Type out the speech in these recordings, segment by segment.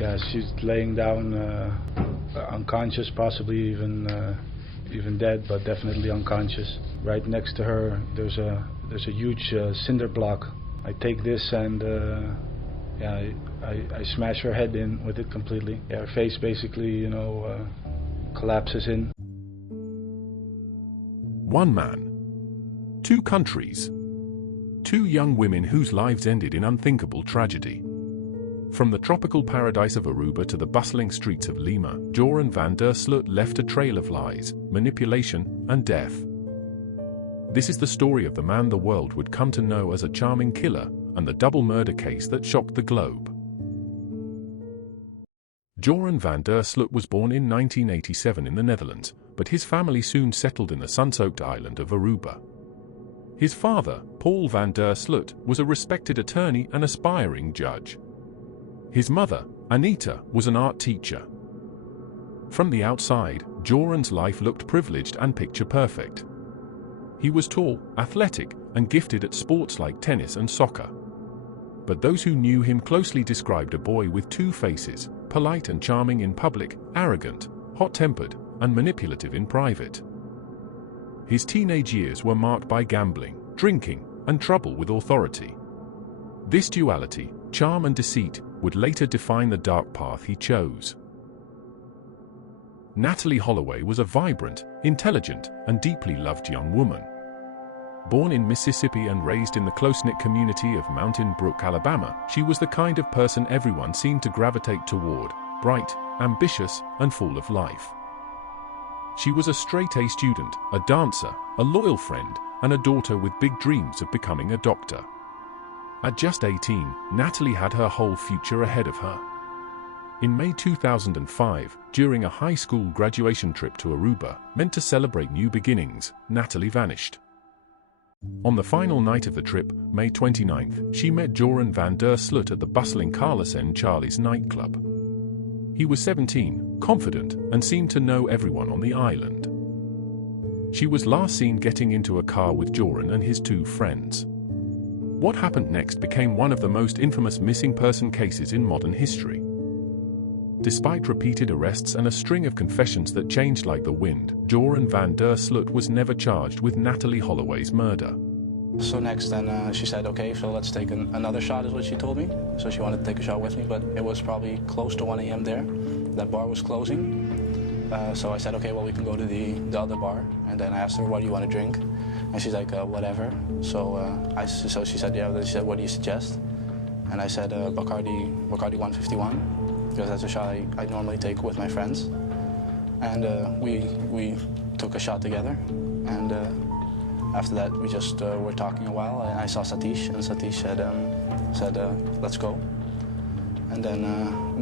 Yeah, she's laying down unconscious, possibly even dead, but definitely unconscious. Right next to her, there's a huge cinder block. I take this and I smash her head in with it completely. Yeah, her face basically, collapses in. One man, two countries, two young women whose lives ended in unthinkable tragedy. From the tropical paradise of Aruba to the bustling streets of Lima, Joran van der Sloot left a trail of lies, manipulation, and death. This is the story of the man the world would come to know as a charming killer and the double murder case that shocked the globe. Joran van der Sloot was born in 1987 in the Netherlands, but his family soon settled in the sun-soaked island of Aruba. His father, Paul van der Sloot, was a respected attorney and aspiring judge. His mother, Anita, was an art teacher. From the outside, Joran's life looked privileged and picture-perfect. He was tall, athletic, and gifted at sports like tennis and soccer. But those who knew him closely described a boy with two faces, polite and charming in public, arrogant, hot-tempered, and manipulative in private. His teenage years were marked by gambling, drinking, and trouble with authority. This duality, charm and deceit, would later define the dark path he chose. Natalee Holloway was a vibrant, intelligent, and deeply loved young woman. Born in Mississippi and raised in the close-knit community of Mountain Brook, Alabama, she was the kind of person everyone seemed to gravitate toward, bright, ambitious, and full of life. She was a straight-A student, a dancer, a loyal friend, and a daughter with big dreams of becoming a doctor. At just 18, Natalee had her whole future ahead of her. In May 2005, during a high school graduation trip to Aruba, meant to celebrate new beginnings, Natalee vanished. On the final night of the trip, May 29th, she met Joran van der Sloot at the bustling Carlos and Charlie's nightclub. He was 17, confident, and seemed to know everyone on the island. She was last seen getting into a car with Joran and his two friends. What happened next became one of the most infamous missing person cases in modern history. Despite repeated arrests and a string of confessions that changed like the wind, Joran van der Sloot was never charged with Natalee Holloway's murder. So next then she said, okay, so let's take another shot is what she told me. So she wanted to take a shot with me, but it was probably close to 1 a.m. there. That bar was closing. So I said, okay, well, we can go to the other bar. And then I asked her, what do you want to drink? And she's like, whatever. So she said, yeah. Then she said, what do you suggest? And I said, Bacardi 151, because that's a shot I normally take with my friends. And we took a shot together. And after that, we just were talking a while. And I saw Satish, and Satish said, let's go. And then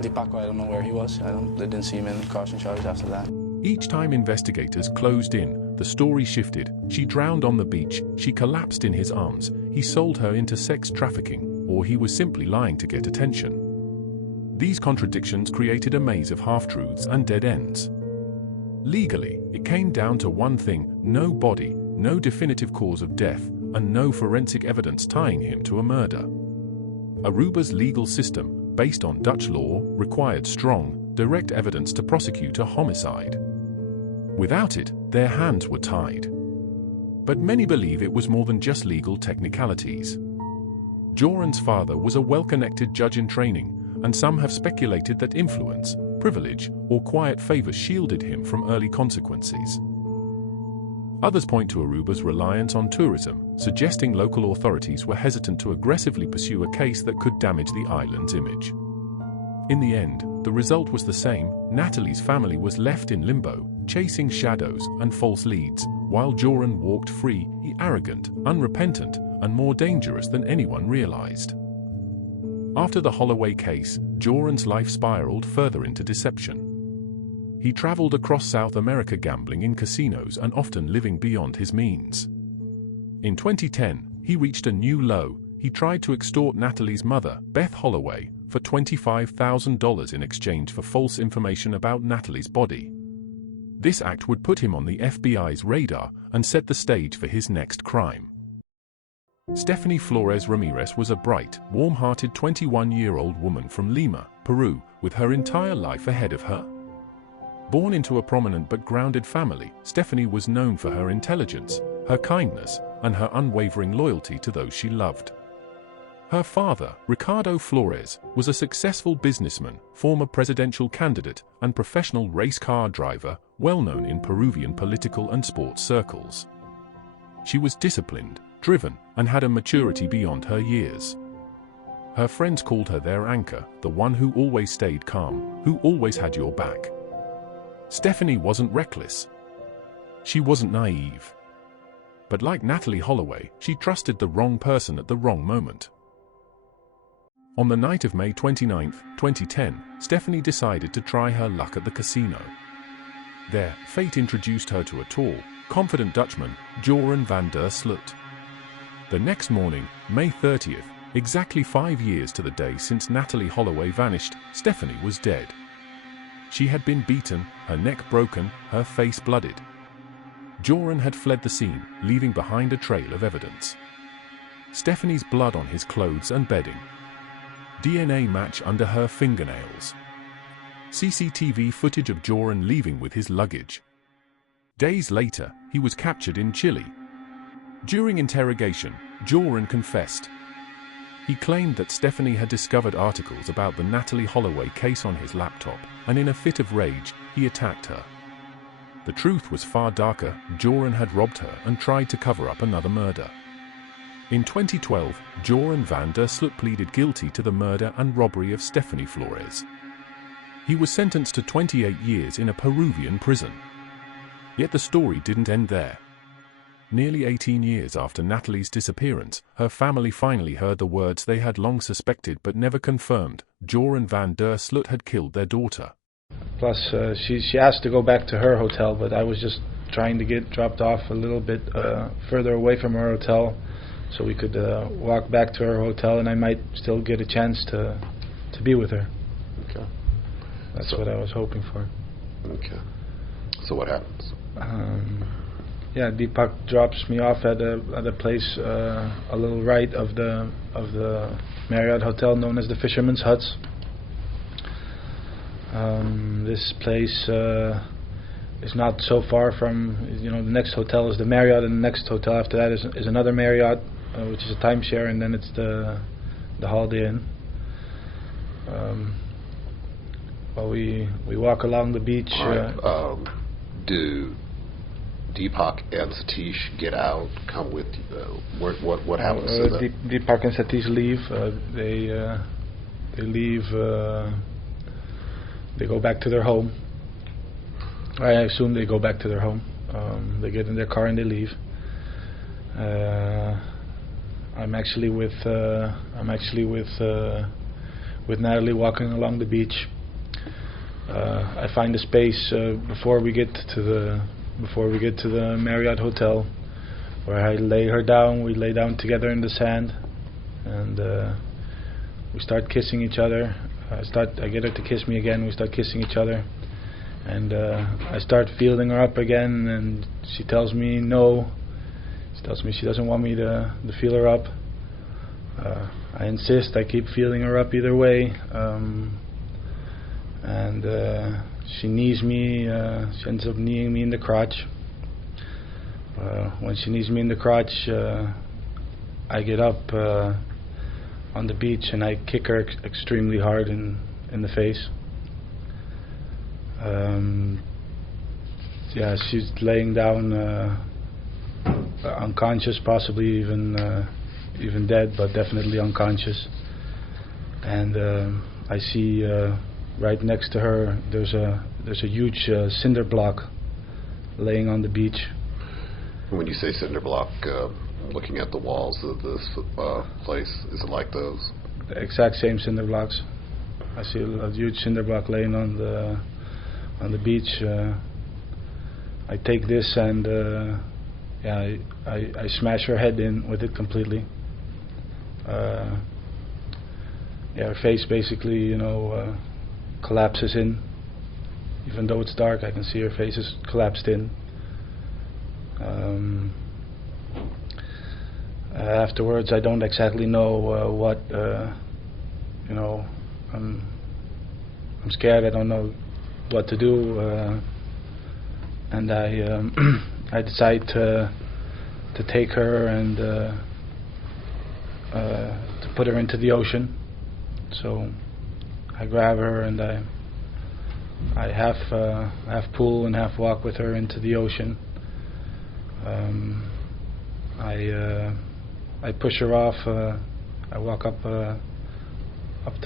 Deepak, I don't know where he was. I didn't see him in Carson Charlie's after that. Each time investigators closed in, the story shifted. She drowned on the beach, she collapsed in his arms, he sold her into sex trafficking, or he was simply lying to get attention. These contradictions created a maze of half-truths and dead ends. Legally, it came down to one thing: no body, no definitive cause of death, and no forensic evidence tying him to a murder. Aruba's legal system, based on Dutch law, required strong, direct evidence to prosecute a homicide. Without it, their hands were tied. But many believe it was more than just legal technicalities. Joran's father was a well-connected judge in training, and some have speculated that influence, privilege, or quiet favor shielded him from early consequences. Others point to Aruba's reliance on tourism, suggesting local authorities were hesitant to aggressively pursue a case that could damage the island's image. In the end, the result was the same: Natalee's family was left in limbo, chasing shadows and false leads, while Joran walked free, arrogant, unrepentant, and more dangerous than anyone realized. After the Holloway case, Joran's life spiraled further into deception. He traveled across South America gambling in casinos and often living beyond his means. In 2010, he reached a new low. He tried to extort Natalee's mother, Beth Holloway, for $25,000 in exchange for false information about Natalee's body. This act would put him on the FBI's radar and set the stage for his next crime. Stephany Flores Ramírez was a bright, warm-hearted 21-year-old woman from Lima, Peru with her entire life ahead of her. Born into a prominent but grounded family, Stephany was known for her intelligence, her kindness, and her unwavering loyalty to those she loved. Her father, Ricardo Flores, was a successful businessman, former presidential candidate, and professional race car driver, well known in Peruvian political and sports circles. She was disciplined, driven, and had a maturity beyond her years. Her friends called her their anchor, the one who always stayed calm, who always had your back. Stephany wasn't reckless. She wasn't naive. But like Natalee Holloway, she trusted the wrong person at the wrong moment. On the night of May 29, 2010, Stephany decided to try her luck at the casino. There, fate introduced her to a tall, confident Dutchman, Joran van der Sloot. The next morning, May 30th, exactly 5 years to the day since Natalee Holloway vanished, Stephany was dead. She had been beaten, her neck broken, her face blooded. Joran had fled the scene, leaving behind a trail of evidence. Stephany's blood on his clothes and bedding. DNA match under her fingernails. CCTV footage of Joran leaving with his luggage. Days later, he was captured in Chile. During interrogation, Joran confessed. He claimed that Stephany had discovered articles about the Natalee Holloway case on his laptop, and in a fit of rage, he attacked her. The truth was far darker. Joran had robbed her and tried to cover up another murder. In 2012, Joran van der Sloot pleaded guilty to the murder and robbery of Stephany Flores. He was sentenced to 28 years in a Peruvian prison. Yet the story didn't end there. Nearly 18 years after Natalee's disappearance, her family finally heard the words they had long suspected but never confirmed. Joran van der Sloot had killed their daughter. Plus, she asked to go back to her hotel, but I was just trying to get dropped off a little bit further away from her hotel, so we could walk back to her hotel, and I might still get a chance to be with her. Okay. That's what I was hoping for. Okay. So what happens? Yeah, Deepak drops me off at a place a little right of the Marriott hotel known as the Fisherman's Huts. This place is not so far from, the next hotel is the Marriott, and the next hotel after that is another Marriott, which is a timeshare, and then it's the Holiday Inn. Well, we walk along the beach. Do Deepak and Satish get out? Come with what happens to them? Deepak and Satish leave. They leave. They go back to their home. I assume they go back to their home. They get in their car and they leave. I'm actually with Natalee walking along the beach. I find a space before we get to the Marriott hotel, where I lay her down. We lay down together in the sand, and we start kissing each other. I get her to kiss me again. We start kissing each other, and I start feeling her up again, and she tells me no. She tells me she doesn't want me to feel her up. I insist. I keep feeling her up either way, and she knees me. She ends up kneeing me in the crotch. When she knees me in the crotch, I get up on the beach and I kick her extremely hard in the face. Yeah, she's laying down unconscious, possibly even dead, but definitely unconscious. And I see right next to her there's a huge cinder block laying on the beach. When you say cinder block, looking at the walls of this place, is it like those? The exact same cinder blocks. I see a huge cinder block laying on the beach. I take this and I smash her head in with it completely. Her face basically, collapses in. Even though it's dark, I can see her face is collapsed in. Afterwards, I don't exactly know what I'm scared. I don't know what to do, and I I decide to take her and to put her into the ocean. So I grab her and I half pull and half walk with her into the ocean. I push her off. I walk up to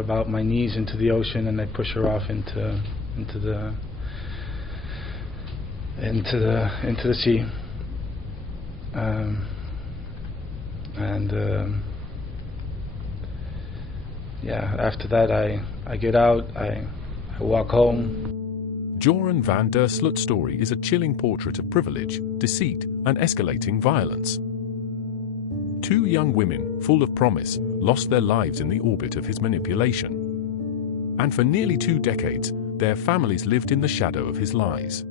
about my knees into the ocean, and I push her off into the sea. Yeah, after that I get out. I walk home. Joran van der Sloot's story is a chilling portrait of privilege, deceit, and escalating violence. Two young women, full of promise, lost their lives in the orbit of his manipulation. And for nearly 2 decades, their families lived in the shadow of his lies.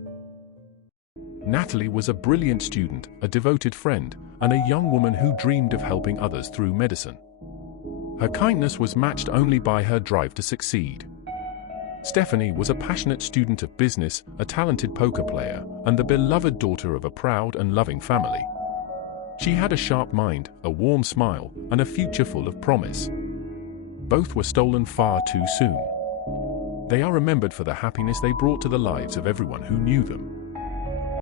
Natalee was a brilliant student, a devoted friend, and a young woman who dreamed of helping others through medicine. Her kindness was matched only by her drive to succeed. Stephany was a passionate student of business, a talented poker player, and the beloved daughter of a proud and loving family. She had a sharp mind, a warm smile, and a future full of promise. Both were stolen far too soon. They are remembered for the happiness they brought to the lives of everyone who knew them.